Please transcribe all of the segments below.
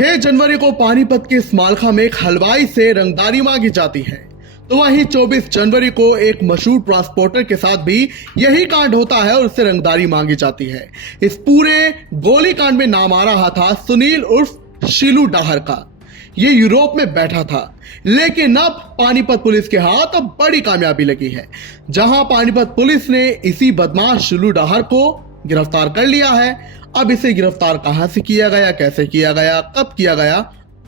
6 जनवरी को पानीपत के स्मालखा में एक हलवाई से रंगदारी मांगी जाती है, तो वहीं 24 जनवरी को एक मशहूर ट्रांसपोर्टर के साथ भी यही कांड होता है और उससे रंगदारी मांगी जाती है। इस पूरे गोली कांड में नाम आ रहा था सुनील उर्फ शीलू डाहर का। ये यूरोप में बैठा था, लेकिन अब पानीपत पुलिस के हाथ अब बड़ी कामयाबी लगी है, जहां पानीपत पुलिस ने इसी बदमाश शीलू डाहर को गिरफ्तार कर लिया है। अब इसे गिरफ्तार कहां से किया गया, कैसे किया गया, कब किया गया,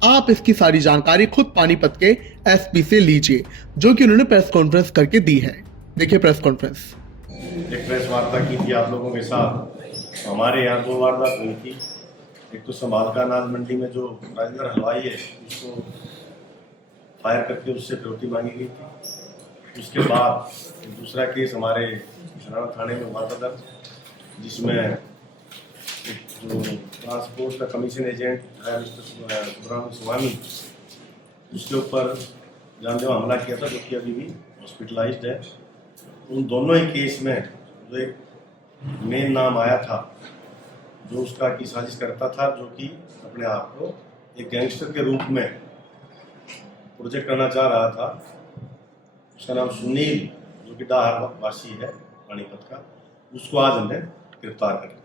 आप इसकी सारी जानकारी खुद पानीपत के एसपी से लीजिए, जो कि उन्होंने प्रेस कॉन्फ्रेंस करके दी है। देखिए प्रेस कॉन्फ्रेंस। एक प्रेस वार्ता की थी आप लोगों के साथ। हमारे यहाँ 2 वारदात हुई थी। एक तो संभालका अनाज मंडी में जो राजेंद्र हलवाई है उसको फायर करके उससे फिरौती मांगी गई थी। उसके बाद दूसरा केस हमारे शराना थाने में हुआ था दर्ज, जिसमें जो ट्रांसपोर्ट का कमीशन एजेंट है मिस्टर सुब्रमण्यम स्वामी, उसके ऊपर जानलेवा हमला किया था, जो कि अभी भी हॉस्पिटलाइज्ड है। उन दोनों ही केस में जो एक मेन नाम आया था, जो उसका की साजिश करता था, जो कि अपने आप को एक गैंगस्टर के रूप में प्रोजेक्ट करना चाह रहा था, उसका नाम सुनील, जो कि डाहर वासी है पानीपत का, उसको आज हमने गिरफ्तार कर लिया।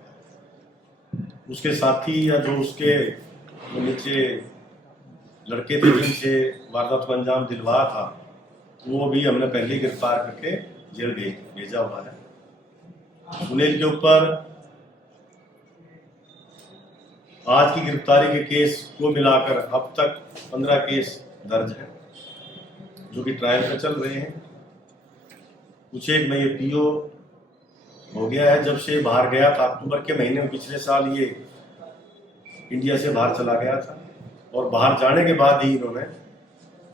उसके साथी या जो उसके नीचे लड़के थे जिनसे वारदात को अंजाम दिलवाया था, वो भी हमने पहले ही गिरफ्तार करके जेल भेजा हुआ है। सुनील के ऊपर आज की गिरफ्तारी के केस को मिलाकर अब तक 15 केस दर्ज हैं, जो कि ट्रायल में चल रहे हैं। कुछ एक में ये पीओ हो गया है, जब से बाहर गया था अक्टूबर के महीने में पिछले साल ये इंडिया से बाहर चला गया था, और बाहर जाने के बाद ही इन्होंने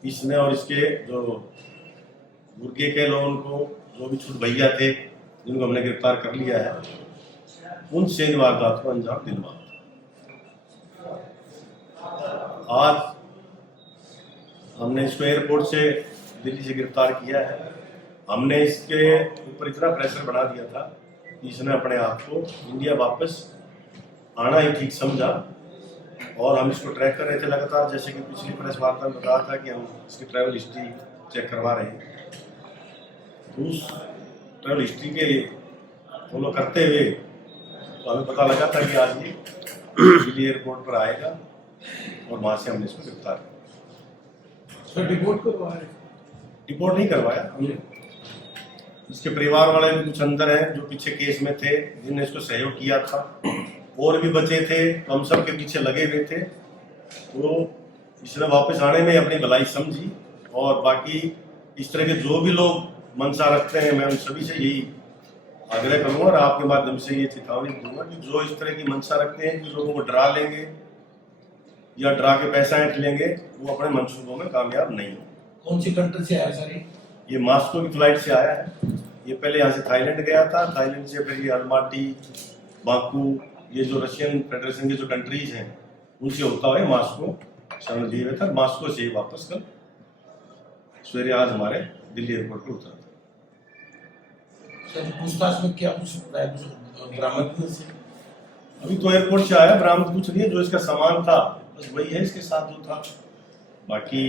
इसने और इसके जो गुर्गे के लोगों को जो भी छूट भैया थे जिनको हमने गिरफ्तार कर लिया है, उनसे इन वारदात को अंजाम दिलवा। आज हमने इसको एयरपोर्ट से दिल्ली से गिरफ्तार किया है। हमने इसके ऊपर इतना प्रेशर बना दिया था कि इसने अपने आप को इंडिया वापस आना ही ठीक समझा, और हम इसको ट्रैक कर रहे थे लगातार, जैसे कि पिछली प्रेस वार्ता में बताया था कि हम इसकी ट्रैवल हिस्ट्री चेक करवा रहे हैं। तो उस ट्रैवल हिस्ट्री के फॉलो करते हुए तो हमें पता लगा था कि आज ये दिल्ली एयरपोर्ट पर आएगा, और वहाँ से हमने इसको गिरफ्तार किया। डिपोर्ट नहीं करवाया हमने। इसके परिवार वाले भी कुछ अंदर हैं जो पीछे केस में थे, जिन्होंने इसको सहयोग किया था, और भी बचे थे, तो हम सब के पीछे लगे हुए थे। तो इसने वापस आने में अपनी भलाई समझी, और बाकी इस तरह के जो भी लोग मनसा रखते हैं, मैं उन सभी से यही आग्रह करूंगा और आपके माध्यम से ये चेतावनी दूंगा कि जो इस तरह की मनसा रखते हैं कि लोगों को डरा लेंगे या डरा के पैसा ऐंठ लेंगे, वो अपने मंसूबों में कामयाब नहीं हो। कौन सी कंट्री से आया सर? ये मास्को की फ्लाइट से आया है। ये पहले यहाँ से थाईलैंड गया था, थाईलैंड से फिर ये अलमाटी, बाकू, ये जो रशियन फेडरेशन की जो कंट्रीज हैं उनसे होता हुआ मास्को शरण दिए हुए था। मास्को से वापस कल सवेरे आज हमारे दिल्ली एयरपोर्ट पर उतरा था। पूछताछ में क्या कुछ बरामद? अभी तो एयरपोर्ट से आया, बरामद कुछ नहीं है। जो इसका सामान था बस वही है इसके साथ जो था। बाकी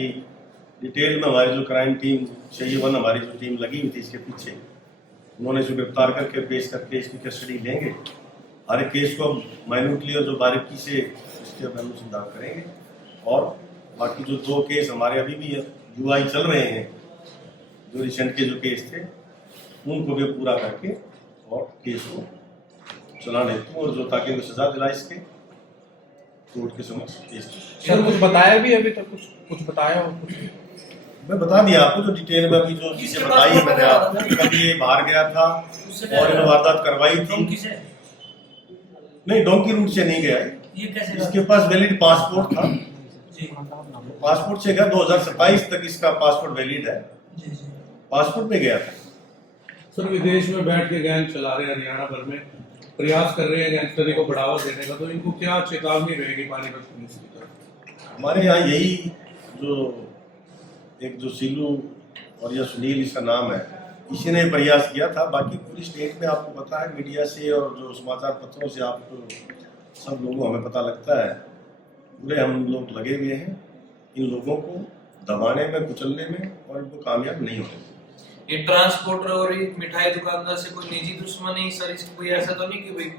डिटेल में हमारी जो क्राइम टीम चाहिए, हमारी जो टीम लगी हुई थी इसके पीछे, उन्होंने इसको गिरफ्तार करके पेश करके इसकी कस्टडी लेंगे। हर एक केस को माइन्यूटली और जो बारीकी से इसके अनुसंधान करेंगे, और बाकी जो 2 केस हमारे अभी भी यूआई चल रहे हैं, जो रिसेंट के जो केस थे, उनको भी पूरा करके और केस को चला लेते हैं, और जो ताकि उनको सजा दिला इसके कोर्ट के समक्ष केस। सर कुछ बताया भी अभी तक? कुछ बताया हो? कुछ मैं बता दिया आपको जो डिटेल में अभी जो चीजें बताई मैंने आपको। कभी ये बाहर गया था और इन वारदात करवाई थी। नहीं, डोंकी रूट से नहीं गया है। इसके पास वैलिड पासपोर्ट था, पासपोर्ट से गया। 2027 तक इसका पासपोर्ट वैलिड है, पासपोर्ट पे गया था। सर विदेश में बैठ के गैंग चला रहे हैं, हरियाणा भर में प्रयास कर रहे हैं गैंगस्टरी को बढ़ावा देने का, तो इनको क्या चेतावनी रहेगी पानीपत पुलिस की तरफ? हमारे यहाँ यही जो शीलू और या सुनील इसका नाम है, इसी ने प्रयास किया था। बाकी पूरी स्टेट में आपको पता है, मीडिया से और जो समाचार पत्रों से आपको सब लोगों हमें पता लगता है पूरे हम लोग लगे हुए हैं इन लोगों को दबाने में, कुचलने में, और इनको कामयाब नहीं होने देंगे। ये ट्रांसपोर्टर और ये मिठाई दुकानदार से कोई निजी दुश्मनी सर, इसको कोई ऐसा तो नहीं कि भाई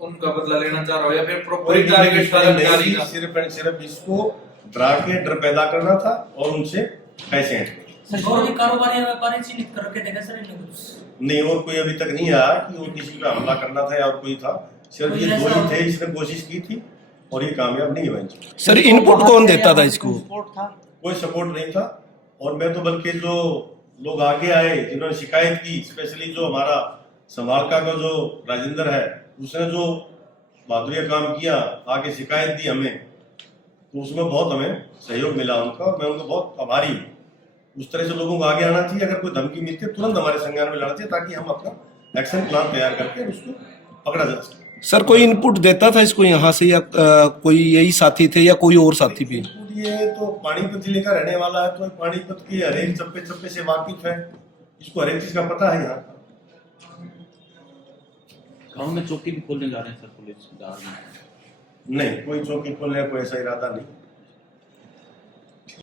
उनका बदला लेना चाह रहा हो या फिर प्रॉपर टारगेट कर्मचारी का? सिर्फ एंड सिर्फ इसको डरा के डर पैदा करना था और उनसे पैसे हैं। और भी कारोबारी या व्यापारी चिन्हित कर रखे थे क्या सर इन्होंने कुछ? नहीं, और कोई अभी तक नहीं आया कि वो किसी पे हमला करना था या और कोई था। सिर्फ ये दो ही थे, इसने कोशिश की थी और ये कामयाब नहीं हुआ। सर इनपुट कौन देता था इसको? कोई सपोर्ट नहीं था। और मैं तो बल्कि जो लोग आगे आए जिन्होंने शिकायत की, स्पेशली जो हमारा समालका का जो राजेंद्र है, उसने जो बहादुरी काम किया, आगे शिकायत दी हमें, तो उसमें बहुत हमें सहयोग मिला उनका, और मैं उनको बहुत आभारी हूँ। उस तरह से लोगों को आगे आना चाहिए। अगर कोई धमकी मिलती है तुरंत हमारे संज्ञान में लाना चाहिए, ताकि हम अपना एक्शन प्लान तैयार करके उसको पकड़ा जा सके। सर कोई इनपुट देता था इसको यहाँ से, या कोई यही साथी थे या कोई और साथी भी? ये तो पानीपत जिले का रहने वाला है, तो पानीपत की हर एक चप्पे चप्पे से वाकिफ है, इसको हर एक चीज का पता है। यहाँ गांव में चौकी भी खोलने जा रहे हैं सर पुलिस? नहीं, कोई चौकी खोलने का कोई ऐसा इरादा नहीं।